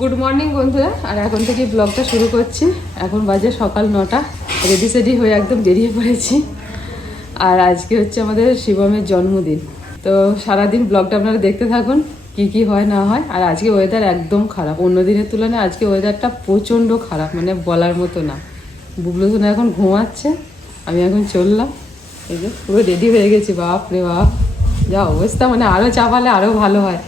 Good morning বন্ধুরা। আর এখন থেকে ব্লগটা শুরু করছি। এখন বাজে সকাল নটা। রেডি সেডি হয়ে একদম বেরিয়ে পড়েছি। আর আজকে হচ্ছে আমাদের শিবমের জন্মদিন। তো সারাদিন ব্লগটা আপনারা দেখতে থাকুন, কি কি হয়, না হয়। আর আজকে ওয়েদার একদম খারাপ। অন্য দিনের তুলনায় আজকে ওয়েদারটা প্রচণ্ড খারাপ মানে বলার মতো না। বুবলু সোনা এখন ঘুমাচ্ছে, আমি এখন চললাম। এই যে পুরো রেডি হয়ে গেছি। বাপ রে বাপ। যা অবস্থা মানে আরও চাপালে আরও ভালো হয়।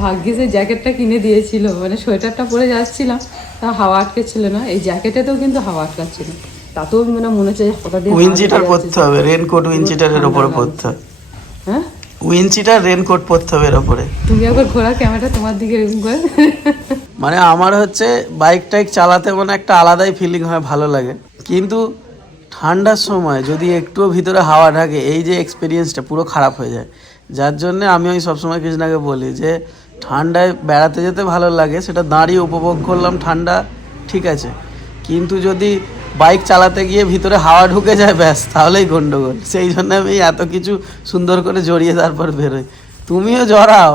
ভাগ্যে যে জ্যাকেটটা কিনে দিয়েছিল মানে সোয়েটারটা পরে যাচ্ছিলাম তা হাওয়া আটকে ছিল না। এই জ্যাকেটেতেও কিন্তু হাওয়া আটকাচ্ছিল তাতেও মানে মনে হচ্ছে হঠাৎ দিয়ে উইনচিটার পরতে হবে রেনকোট উইনচিটারের ওপরে ঠান্ডা পরতে হবে। হ্যাঁ? উইনচিটার রেনকোট পরতে হবে এর ওপরে তুমি একবার ঘোরা ক্যামেরাটা তোমার দিকে এরকম করে। মানে আমার হচ্ছে বাইক টাইক চালাতে মানে একটা আলাদাই ফিলিং হয় ভালো লাগে। কিন্তু ঠান্ডার সময় যদি একটুও ভিতরে হাওয়া ঢাকে এই যে এক্সপিরিয়েন্সটা পুরো খারাপ হয়ে যায়। যার জন্য আমি ওই সবসময় কৃষ্ণাকে বলি যে ঠান্ডায় বেড়াতে যেতে ভালো লাগে সেটা দাঁড়িয়ে উপভোগ করলাম ঠান্ডা ঠিক আছে। কিন্তু যদি বাইক চালাতে গিয়ে ভিতরে হাওয়া ঢুকে যায় ব্যাস তাহলেই গন্ডগোল। সেই জন্য আমি এত কিছু সুন্দর করে জড়িয়ে তারপর বেরোই। তুমিও জড়াও।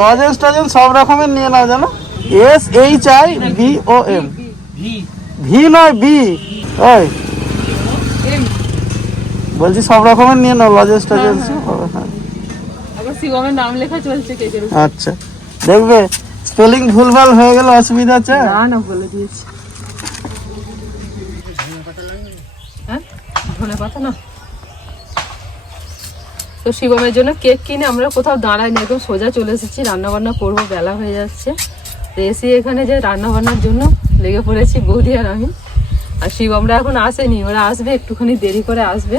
লজেন্স টজেন্স সব রকমের নিয়ে নাও জানো? S H I B O M. V নয় বি ওই। বলছি সব রকমের নিয়ে নাও লজেন্স টজেন্স। কেকের উপর। আচ্ছা। দেখবে? স্পেলিং ভুলভাল হয়ে গেলে, অসুবিধা আছে? না না, বলে দিয়েছি। হ্যাঁ? না? তো শিবমের জন্য কেক কিনে আমরা কোথাও দাঁড়াইনি একদম সোজা চলে এসেছি, রান্নাবান্না করব, বেলা হয়ে যাচ্ছে। তো এসে এখানে যে রান্নাবান্নার জন্য লেগে পড়েছি বৌদি আর আমি। আর শিবমরা এখন আসেনি, ওরা আসবে, একটুখানি দেরি করে আসবে।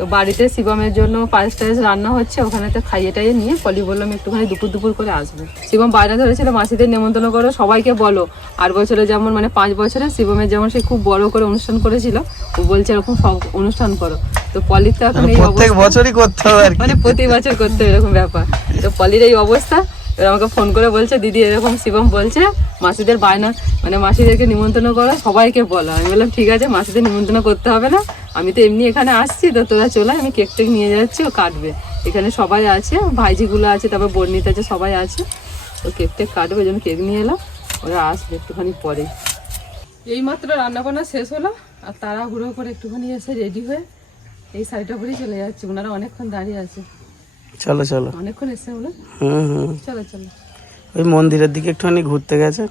তো বাড়িতে শিবমের জন্য পায়েস টায়েস রান্না হচ্ছে ওখানে তো খাইয়ে টাইয়ে নিয়ে পলি বললাম একটুখানি দুপুর দুপুর করে আসবে। শিবম বাইরে ধরেছিল মাসিদের নেমন্তন্ন করো সবাইকে বলো। আর বছরে যেমন মানে পাঁচ বছরে শিবমের যেমন সে খুব বড় করে অনুষ্ঠান করেছিল ও বলছে এরকম সব অনুষ্ঠান করো। তো পলির তো এখন এই প্রত্যেক অবস্থা। বছরই করতে হবে মানে প্রতি বছর করতে এরকম ব্যাপার। তো পলির এই অবস্থা আমাকে ফোন করে বলছে, দিদি, এরকম শিবম বলছে, মাসিদের বায়না মানে মাসিদেরকে নিমন্ত্রণ করো সবাইকে বলো। আমি বললাম, ঠিক আছে, মাসিদের নিমন্ত্রণ করতে হবে না। আমি তো এমনি এখানে আসছি, তো তোরা চলে আমি কেক টেক নিয়ে যাচ্ছি, ও কাটবে। এখানে সবাই আছে, ভাইজিগুলো আছে, তারপর বর্ণিত আছে, সবাই আছে। তো কেক টেক কাটবে, ওই কেক নিয়ে এলাম ওরা আসবে একটুখানি পরে। এইমাত্র রান্না বান্না শেষ হলো, আর তারা হুড়ো করে একটুখানি এসে রেডি হয়ে এই শাড়িটা পরেই চলে যাচ্ছে। ওনারা অনেকক্ষণ দাঁড়িয়ে আছে। চলো চলো। অনেকক্ষণ এসে বলে হুম হুম। চলো চলো। ওই মন্দিরের দিকে একটুখানি ঘুরতে গেছে।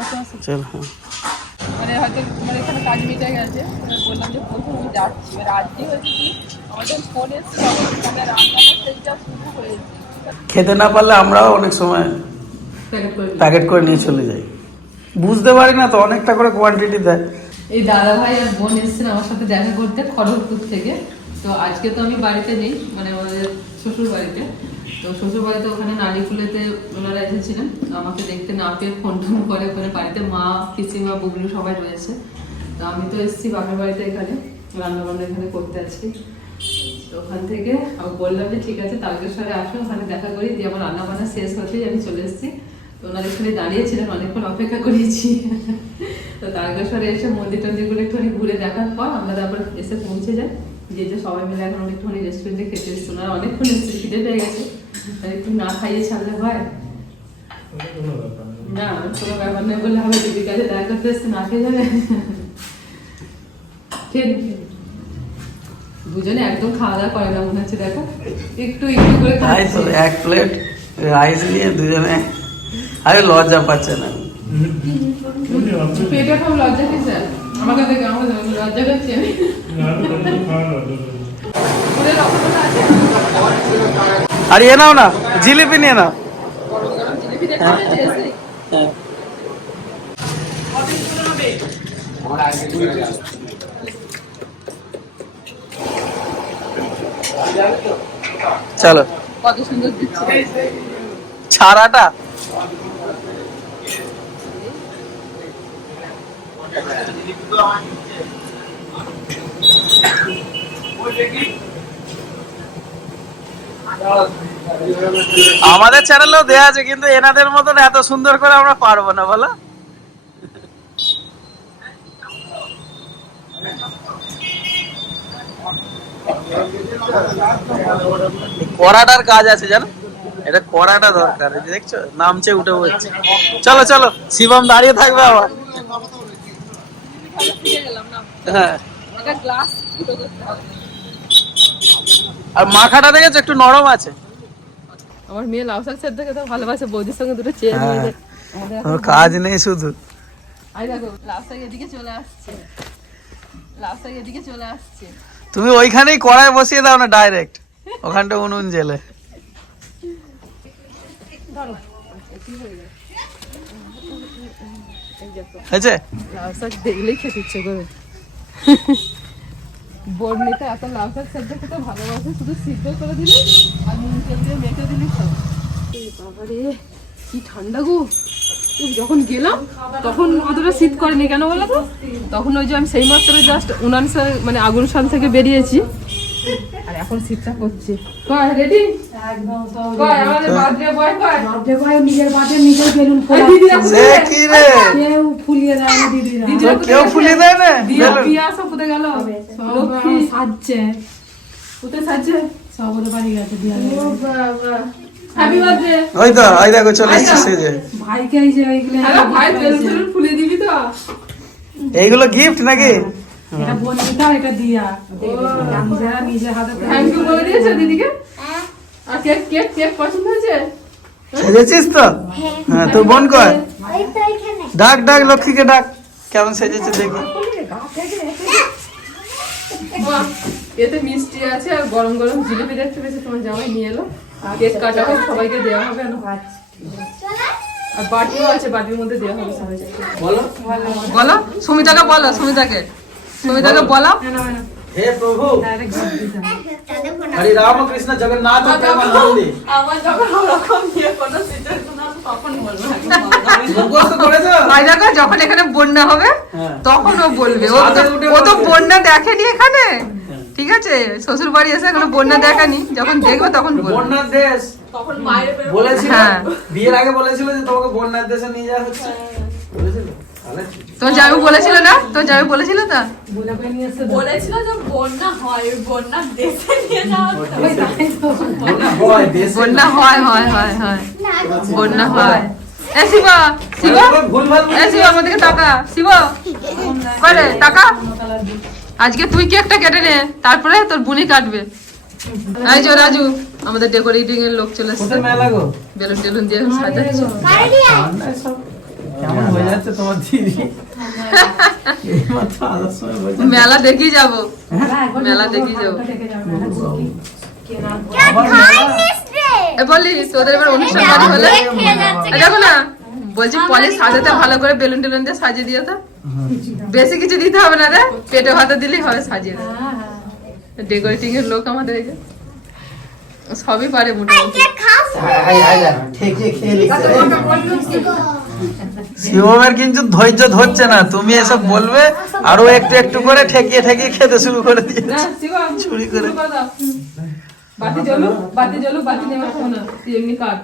আসো আসো চলো হ্যাঁ মানে হয়তো তোমার এখানে কাজ মিটে গেছে। বললাম যে প্রথম আমি যাচ্ছি এবার আজকে হয়েছে কি আমাদের ফোন এসছে মানে রান্নাটা সেইটা শুরু হয়েছে। খেতে না পারলে আমরাও অনেক সময় প্যাকেট করে প্যাকেট করে নিয়ে চলে যাই। বুঝতে পারি না তো অনেকটা করে কোয়ান্টিটি দেয়। এই দাদা ভাই আর বোন এসেছেন আমার সাথে দেখা করতে খড়গপুর থেকে। তো আজকে তো আমি বাড়িতে নেই মানে আমাদের শ্বশুর বাড়িতে তো শ্বশুর বাড়িতে ওখানে নালিকুলেতে ওনারা এসেছিলেন। আমাকে দেখতে না পেয়ে ফোন টোন করে ওখানে বাড়িতে মা, পিসিমা, বুবলু সবাই রয়েছে। তো আমি তো এসেছি বাপের বাড়িতে এখানে রান্না বান্না এখানে করতে আছি। তো ওখান থেকে আমি বললাম যে, ঠিক আছে তারকেশ্বরে আসো, ওখানে দেখা করি, দিয়ে আমার রান্না বান্না শেষ হতেই আমি চলে এসেছি। তো ওনার এখানে দাঁড়িয়েছিলেন, অনেকক্ষণ অপেক্ষা করেছি তো তারকেশ্বরে এসে মন্দির টন্দিরগুলো একটুখানি ঘুরে দেখার পর আমরা তারপর এসে পৌঁছে যাই। যে যে সবাই মিলে এখন অনেকক্ষণ রেস্টুরেন্টে খেতে এসেছি ওনারা অনেকক্ষণ এসেছে খিদে পেয়ে গেছে। তাই একটু না খাইয়ে ছাড়লে হয়। না। কোনো ব্যাপার নয় বললে হবে দিদির কাছে দেখা করতে এসছে না খেয়ে যাবে। ঠিক দুজনে একদম খাওয়া দাওয়া করে না মনে হচ্ছে দেখো। একটু একটু করে তাই তো এক প্লেট রাইস নিয়ে দুজনে। আরে লজ্জা পাচ্ছে না। পেটে খুব লজ্জা কিসে লজ্জা করছি আমি। আর ইয়ে নাও না জিলিপি নিয়ে নাও। চলো। ছাড়াটা? আমাদের চ্যানেলেও দেয়া আছে, কিন্তু এনাদের মতন এত সুন্দর করে আমরা পারব না, বলো। কড়াটার কাজ আছে, জানো? এটা করাটা দরকার দেখছ, নামছে, উঠে পড়ছে। চলো চলো, শিবম দাঁড়িয়ে থাকবে আবার। হ্যাঁ। আর মাখাটা দেখেছ? একটু নরম আছে। আমার মেয়ে লাউ শাক সেদ্ধ খেতে ভালোবাসে বৌদির সঙ্গে দুটো চেয়ে হ্যাঁ। নিয়ে কাজ নেই শুধু। আই দেখো লাউ শাক এদিকে চলে আসছে। লাউ শাক এদিকে চলে আসছে। তুমি ওইখানেই কড়াই বসিয়ে দাও না ডাইরেক্ট ওখানটা উনুন জেলে। হয়েছে লাউ শাক দেখলেই খেতে ইচ্ছে করে। বর্ণিতে এত লাউ শাক সেদ্ধ খেতে ভালোবাসে শুধু সিদ্ধ করে দিলি আর নুন তেল দিয়ে মেখে দিলি সব। এই বাবারে কি ঠান্ডা গো। যখন গেলাম তখন অতটা শীত করেনি কেন বলো তো? তখন ওই যে আমি সেই মাত্র জাস্ট উনান মানে আগুন সাল থেকে বেরিয়েছি। আর এখন শীতটা করছে। কয় রেডি কয় আমাদের বার্থডে বয় কয়? নিজের বাদে নিজের বেলুন এই দিদিরা সে কি রে? কেউ ফুলিয়ে দেয় না দিদিরা তো কেউ ফুলিয়ে দেয় না? দিয়া পিয়া সব কোথায় গেল? লক্ষ্মী সাজছে। কোথায় সাজছে? সব ওদের বাড়ি গেছে দিয়া হ্যাপি বার্থডে ওই তো ওই দেখো চলে এসছে সেজে ভাইকে এই যে ওইগুলো ভাই বেলুন দিবি তো? এইগুলো গিফট নাকি? এটা বনিটা এটা দিয়া। নিজেরা নিজের হাতে থ্যাংক ইউ বলে দিয়েছ দিদিকে? আর কেক কেক কেক পছন্দ হয়েছে? সেজেছিস তো? হ্যাঁ তোর বোন কয়? ডাক ডাক লক্ষ্মীকে ডাক। কেমন সেজেছে দেখি। এতে মিষ্টি আছে আর গরম গরম জিলিপি দেখতে পেয়েছে তোমার জামাই নিয়ে এলো। কেক কাটা হবে সবাইকে দেওয়া হবে না। আর বাটিও আছে বাটির মধ্যে দেওয়া হবে সবাইকে। বলো। বলো সুমিতাকে বলো সুমিতাকে। বলো হে প্রভু। হরি রাম কৃষ্ণ জগন্নাথ আমার যখন ওরকম নিয়ে কোনো সিচুয়েশন তখন বলব? যখন এখানে বন্যা হবে হ্যাঁ। তখন ও বলবে। ও তো ও তো বন্যা দেখেনি এখানে। ঠিক আছে? শ্বশুর বাড়ি এসে এখনও বন্যা দেখানি। যখন দেখবে তখন বলবে। বন্যার দেশ। তখন বাইরে বলেছিল হ্যাঁ। বিয়ের আগে বলেছিল যে তোমাকে বন্যার দেশে নিয়ে যাওয়া হচ্ছে। তোর জামাই বলেছিল না? তোর জামাই বলেছিল তো? বলেছিল যে বন্যা হয় বন্যা দেশে নিয়ে যাওয়া বন্যা হয় হয় হয় হয় হয়। বন্যা হয়। এ শিব শিব। এ শিব আমাদেরকে টাকা শিব। করে টাকা আজকে তুই কেকটা কেটে নে তারপরে তোর বুনি কাটবে। এই যে রাজু আমাদের ডেকোরেটিং এর লোক চলে এসছে। বেলুন টেলুন দিয়ে সাজাচ্ছে। কেমন হয়ে যাচ্ছে তোমার দিদি? মেলা দেখি যাব। মেলা দেখি যাব বলি তোদের এবার অনুষ্ঠান বাড়ি হলে? দেখো না বলছি পরে সাজাতে ভালো করে বেলুন টেলুন দিয়ে সাজিয়ে দিও তো। বেশি কিছু দিতে হবে না রে পেটে ভাতে দিলেই হবে সাজিয়ে ডেকোরেটিং এর লোক আমাদের একে সবই পারে মোটামুটি। শিবমের কিন্তু ধৈর্য ধরছে না। তুমি এসব বলবে আরও একটু একটু করে ঠেকিয়ে ঠেকিয়ে খেতে শুরু করে দিয়ে না শিবম চুরি করে। বাতি জ্বলো বাতি জ্বলো বাতি নেওয়া না। তুই এমনি কাট।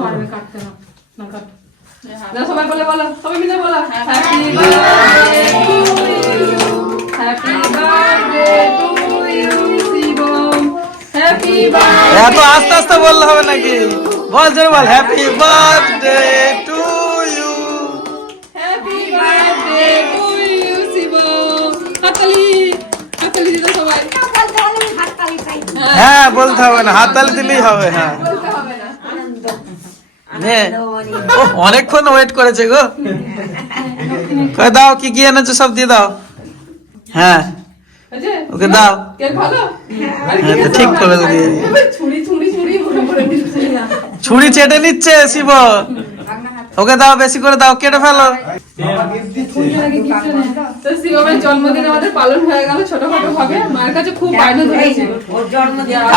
পারবে কাটতে না না কাট। সবাই বলে বলো সবাই মিলে বলো। Happy birthday happy birthday to you Shivam. Happy birthday এত আস্তে আস্তে বললে হবে নাকি? বল জোরে বল happy birthday to you happy birthday to you Shivam হাততালি হাততালি দিল সবাই। হ্যাঁ বলতে হবে না হাততালি দিলেই হবে হ্যাঁ। অনেকক্ষণ ওয়েট করেছে গো। দাও কি কি এনেছো সব দিয়ে দাও। হ্যাঁ ওকে দাও। হ্যাঁ ঠিক করে দিয়ে এবার ছুরি ছুরি ছুরি মনে করে দিচ্ছি ছুরি চেটে নিচ্ছে শিব। ওকে দাও বেশি করে দাও কেটে ফেলো। তো শিবমের জন্মদিন আমাদের পালন হয়ে গেল ছোটখাটো ভাবে। মায়ের কাছে খুব বায়না ধরেছিল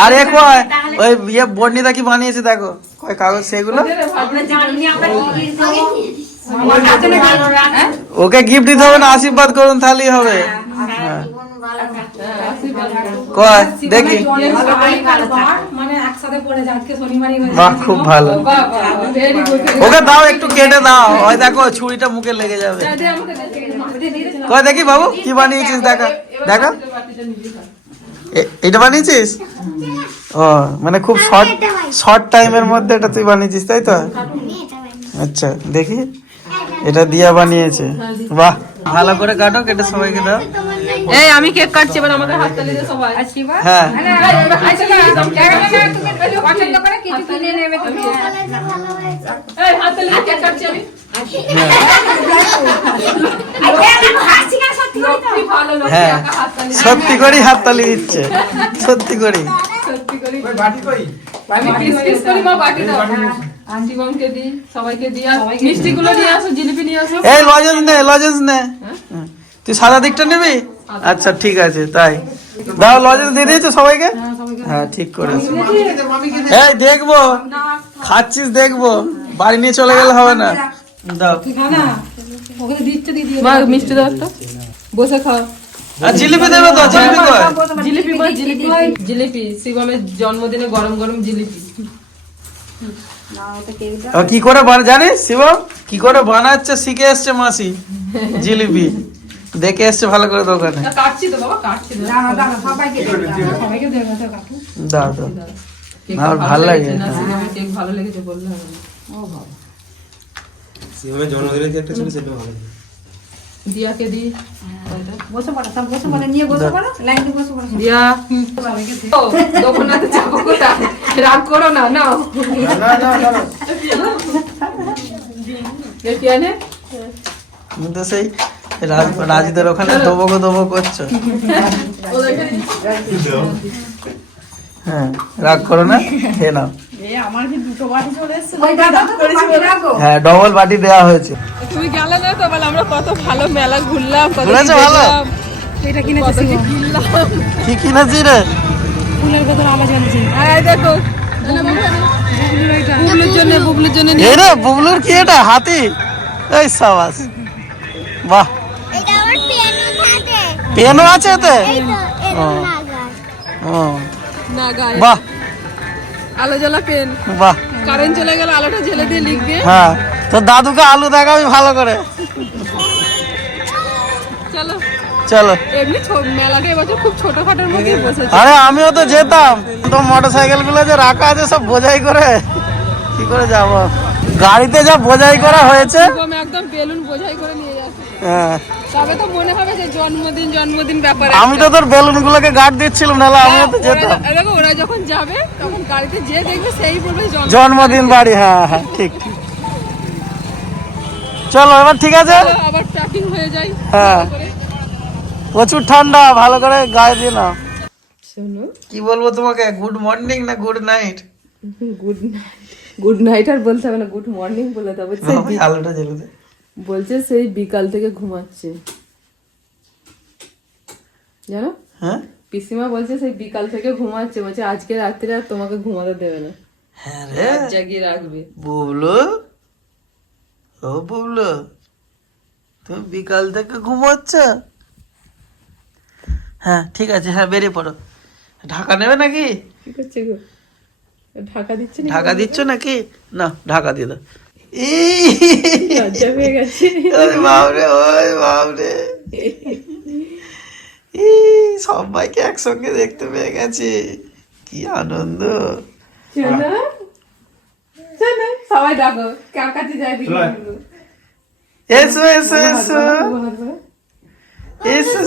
আর কয়? ওই ইয়ে বর্ণিতা কি বানিয়েছে দেখো। কয় কাগজ সেগুলো? ওকে গিফট দিতে হবে না আশীর্বাদ করুন তাহলেই হবে। হ্যাঁ। কয়? দেখি। বাহ খুব ভালো। ওকে দাও একটু কেটে দাও। ওই দেখো ছুরিটা মুখে লেগে যাবে। কয় দেখি বাবু কি বানিয়েছিস দেখা। দেখা। এ- এটা বানিয়েছিস? ও মানে খুব শর্ট শর্ট টাইমের মধ্যে এটা তুই বানিয়েছিস তাই তো? আচ্ছা দেখি। এটা দিয়া বানিয়েছে। বাহ। ভালো করে কাটো কেটে সবাইকে দাও। এই আমি কেক কাটছি এবার আমাকে হাত তালি দিয়ে সবাই হ্যাঁ এই হাত তালি দিয়ে কেক কাটছি আমি লক্ষ্মী ভালো লক্ষ্মী হ্যাঁ একা হাত তালি সত্যি করেই হাততালি দিচ্ছে সত্যি করি আমি পিস পিস করি মা বাটি দাও জীবনকে দিই সবাইকে দিই আর মিষ্টিগুলো নিয়ে আসো জিলিপি নিয়ে আসো এই লজেন্স নে লজেন্স নে তুই সাদা দিকটা নিবি আচ্ছা ঠিক আছে তাই। দাও লজেন্স দিয়ে দিয়েছ সবাইকে? হ্যাঁ ঠিক করেছ। এই দেখব। খাচ্ছিস দেখব। বাড়ি নিয়ে চলে গেলে হবে না। দাও। না? ওকে দিচ্ছে দিদি মা মিষ্টি দাও একটা। বসে খাও। আর জিলিপি দেবে তো জিলিপি কই? জিলিপি জিলিপি জিলিপি। শিবমের জন্মদিনে গরম গরম জিলিপি। কি করে বানা জানিস শিবম? কি করে বানাচ্ছে শিখে এসছে মাসি জিলিপি। দেখে এসছে ভালো করে দোকানে। কাটছি তো বাবা কাটছি তো। দাঁড়া দাঁড়া সবাইকে সবাইকে দেবে তো কাকু। দাও দাও। আমার ভালো লাগে, লেগেছে না। শিবমের কেক ভালো লেগেছে বললে হবে না। শিবমের জন্মদিনের যে একটা ছিল সেটা ভালো দিয়াকে দি। বসে পড়ো সব বসে পড়ো নিয়ে বসে পড়ো লাইনে বসে পড়ো। দিয়া। দোকানাতে যাব কোথায়? রাগ করো না কে আনে। তো সেই রাজদের ওখানে দবক দবক করছ? হ্যাঁ রাগ করো না খেয়ে নাও। ওই দাদা তো বাকি রাখো। হ্যাঁ ডবল বাটি দেওয়া হয়েছে। তুমি গেলে না তো আমরা কত ভালো মেলা ঘুরলাম কত কি ঘুরেছো ভালো? এটা কত কি কিনেছি রে? ফুলের বোতল আমার জানিয়েছি এই দেখো। বুবলুর জন্য বুবলুর জন্য এই রে বুবলুর কি এটা? হাতি? এই সাবাস। বাহ। পেনও আছে এতে? ও। বাহ। আলো জ্বালা পেন। বাহ। কারেন্ট চলে গেল আলোটা জ্বেলে দিয়ে লিখবে। হ্যাঁ তো দাদুকে আলু দেখাবি ভালো করে। চলো। চলো। এমনি ছো- মেলাটা এবছর খুব ছোটখাটোর মধ্যে বসেছে। আরে আমিও তো যেতাম তো মোটর সাইকেলগুলো যে রাখা আছে সব বোঝাই করে। কি করে যাব? গাড়িতে যা বোঝাই করা হয়েছে। একদম বেলুন বোঝাই করে নিয়ে যাচ্ছে। হ্যাঁ, তবে তো মনে হবে যে জন্মদিন জন্মদিন ব্যাপারে আমি তো তোর বেলুন গুলোকে গার্ড দিচ্ছিলাম নাহলে আমিও তো যেতাম। দেখো ওরা যখন যাবে তখন গাড়িতে যে দেখবে সেই বলবে জন্মদিন। বাড়ি হ্যাঁ হ্যাঁ ঠিক ঠিক। চলো এবার ঠিক আছে? আবার প্যাকিং হয়ে যায় হ্যাঁ। প্রচুর ঠান্ডা ভালো করে গায়ে দিয়ে নাও। শোনো। কি বলব তোমাকে গুড মর্নিং না good night good night good night আর বলতে হবে না গুড মর্নিং বলে দেবো। আলোটা জ্বেলে দে। বলছে সেই বিকাল থেকে ঘুমাচ্ছে। জানো? হ্যাঁ? পিসিমা বলছে সেই বিকাল থেকে ঘুমাচ্ছে। বলছে আজকে রাত্রে আর তোমাকে ঘুমাতে দেবে না। হ্যাঁ রে। জাগিয়ে রাখবে। ও বুবলু তুমি বিকাল থেকে ঘুমোচ্ছ? হ্যাঁ ঠিক আছে হ্যাঁ বেরিয়ে পড়ো। ঢাকা নেবে নাকি? কি করছে গো। ঢাকা দিচ্ছে ঢাকা দিচ্ছ নাকি? না ঢাকা দিয়ে দাও। এই লজ্জা পেয়ে গেছে ওই বাবরে ওই বাবরে এই সবাইকে একসঙ্গে দেখতে পেয়ে গেছি। কি আনন্দ। শোনো শোনো সবাই ডাকো। কার কাছে যায় এসো এসো এসো। এসো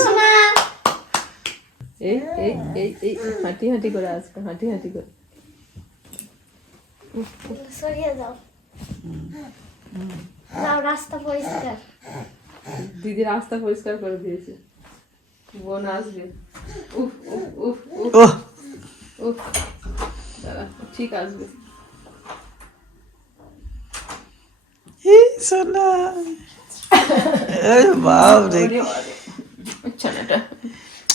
এই এই এই এই হাঁটি হাঁটি করে আসবে হাঁটি হাঁটি করে। সরিয়ে যাও রাস্তা পরিষ্কার। দিদি রাস্তা পরিষ্কার করে দিয়েছে। বোন আসবে। উফ উফ উফ উফ। ও উফ। দাঁড়া ঠিক আসবে। সোনা। এই বাবরে ছানাটা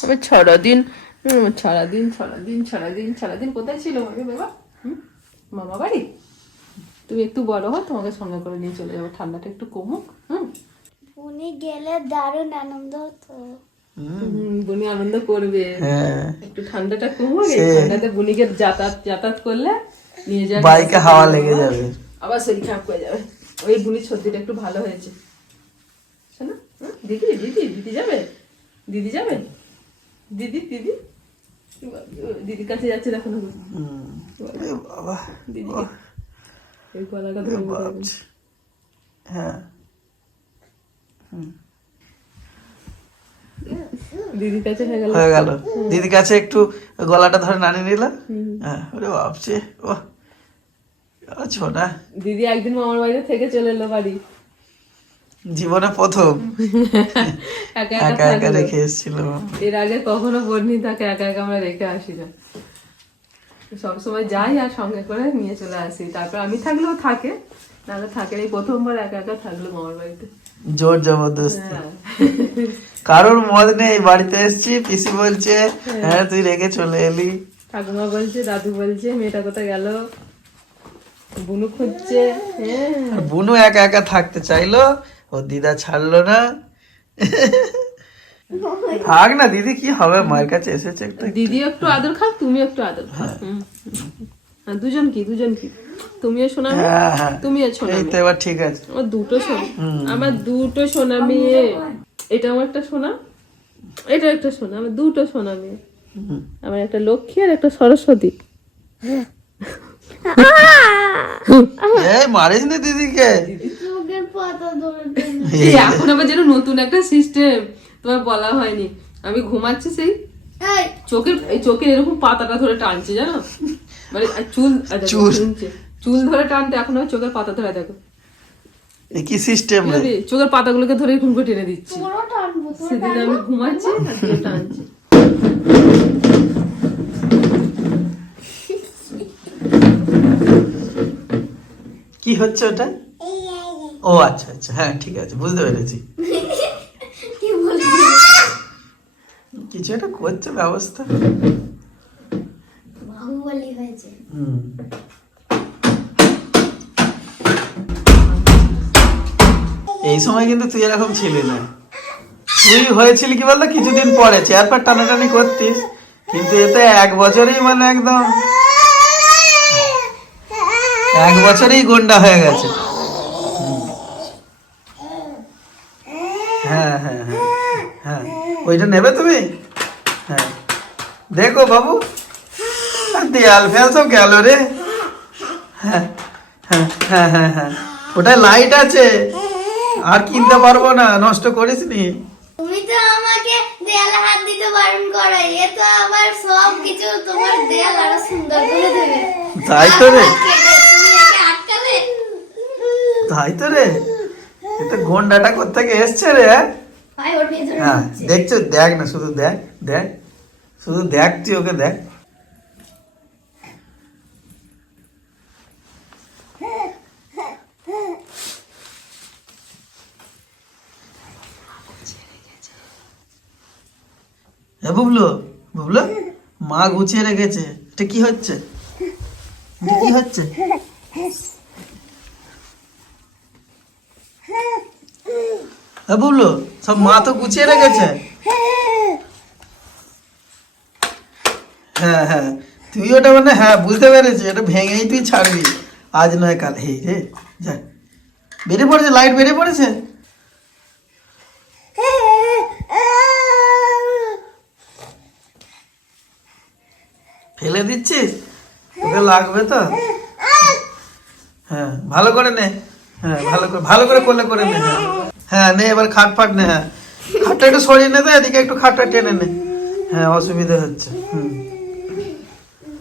আমার ছড়া দিন হুম, ছড়া দিন ছড়া দিন ছড়া দিন কোথায় ছিল বাবা? হুম? মামা বাড়ি তুমি একটু বড় হও তোমাকে সঙ্গে করে নিয়ে চলে যাব। ঠান্ডাটা একটু কমুক হুম? উনি গেলে দারুণ আনন্দ হতো। হুম, বুনি আনন্দ করবে। হ্যাঁ। একটু ঠান্ডাটা কমুক এই ঠান্ডাতে বুনিকে যাতায়াত যাতায়াত করলে নিয়ে যাবে বাইকে হাওয়া লেগে যাবে। আবার শরীর খারাপ হয়ে যাবে। ওই বুনির সর্দিটা একটু ভালো হয়েছে। শোনো দিদি দিদি দিদি যাবে? দিদি যাবে? দিদি দিদি? দিদির কাছে যাচ্ছে দেখো না। বাবা দিদিকে এই গলাটা ধরে ধরে বাপরে। হ্যাঁ। দিদির কাছে হয়ে গেল। হয়ে গেল। দিদির কাছে একটু গলাটা ধরে নানিয়ে নিলাম। হ্যাঁ ওরে বাপছে ও ছোটা দিদি একদিন মামার বাড়িতে থেকে চলে এলো বাড়ি। জীবনে প্রথম। একা একা রেখে এসেছিল। এর আগে কখনো বর্ণি তাকে একা একা আমরা রেখে আসি না। সবসময় যাই আর সঙ্গে করে নিয়ে চলে আসি। তারপর আমি থাকলেও থাকে নাহলে থাকে এই প্রথমবার একা একা থাকল মামার বাড়িতে। জোর জবরদস্ত। হ্যাঁ। কারোর মত নেই বাড়িতে এসেছি পিসি বলছে হ্যাঁ। তুই রেখে চলে এলি। ঠাকুমা বলছে দাদু বলছে মেয়েটা কোথায় গেল? বুনু খুঁজছে হ্যাঁ। বুনু একা একা থাকতে চাইলো ও দিদা ছাড়লো না। থাক না দিদি কি হবে? মায়ের কাছে এসেছে একটু দিদি একটু আদর খাও তুমি একটু আদর খাও। আর দুজন কি দুজন কি? তুমিও শোনা হ্যাঁ হ্যাঁ। তুমিও শোনা এই তো এবার ঠিক আছে। আমার দুটো সোনা আমার দুটো সোনা মেয়ে এটা আমার একটা সোনা? এটা একটা সোনা আমার দুটো সোনা মেয়ে আমার একটা লক্ষ্মী আর একটা সরস্বতী। এই মারিস না দিদিকে। এখন আবার যেন নতুন একটা সিস্টেম তোমার বলা হয়নি। আমি ঘুমাচ্ছি সেই এই। চোখের এই চোখের এরকম পাতাটা ধরে টানছে জানো? মানে আর চুল আর চুল। শুনছে। চুল ধরে টানতে এখন আবার চোখের পাতা ধরে দেখো। এ কি সিস্টেম রে? চোখের পাতাগুলোকে ধরে এরকম করে টেনে দিচ্ছি। সেদিন আমি ঘুমাচ্ছি টানছি। কি হচ্ছে ওটা? ও আচ্ছা আচ্ছা হ্যাঁ ঠিক আছে বুঝতে পেরেছি কি বলবি কিছু একটা করছে ব্যবস্থা। বাহুবলী হয়েছে। হুম। এই সময় কিন্তু তুই এরকম ছিলি না। তুই হয়েছিলি কি বলতো? কিছুদিন পরে। চেয়ার পার টানাটানি করতিস। কিন্তু এতে এক বছরেই মানে একদম এক বছরেই গন্ডা হয়ে গেছে। হ্যাঁ হ্যাঁ হ্যাঁ হ্যাঁ। ওইটা নেবে তুমি? দেখো বাবু আর দেয়াল ফেল সব গেল রে। হ্যাঁ হ্যাঁ হ্যাঁ হ্যাঁ হ্যাঁ। ওটায় লাইট আছে আর কিনতে পারব না নষ্ট করিস নি। তুমি তো আমাকে দেয়ালে হাত দিতে বারণ করো এ তো আবার সব কিছু তোমার দেয়াল আরও সুন্দর করে দেবে। তাই তো রে। তাই তো রে। এটা গন্ডাটা কোথেকে এসছে রে হ্যাঁ? হ্যাঁ দেখছ দেখ না শুধু দেখ দেখ। শুধু দেখ তুই, ওকে দেখ। বুবলু বুবলু, মা গুছিয়ে রেখেছে। এটা কি হচ্ছে? কি হচ্ছে? বুবলু, সব মা তো গুছিয়ে রেখেছে। হ্যাঁ হ্যাঁ। তুই ওটা মানে হ্যাঁ বুঝতে পেরেছি, এটা ভেঙেই তুই ছাড়বি। আজ নয়, কাল। হেই রে, যা। বেরিয়ে পড়েছে লাইট বেরিয়ে পড়েছে? ফেলে দিচ্ছিস তোকে লাগবে তো? হ্যাঁ ভালো করে নে। হ্যাঁ ভালো করে ভালো করে করলে করে নে হ্যাঁ। হ্যাঁ নে, এবার খাট ফাট নে হ্যাঁ। খাটটা একটু সরিয়ে নে তো, এদিকে একটু খাটটা টেনে নে। হ্যাঁ অসুবিধা হচ্ছে। হুম।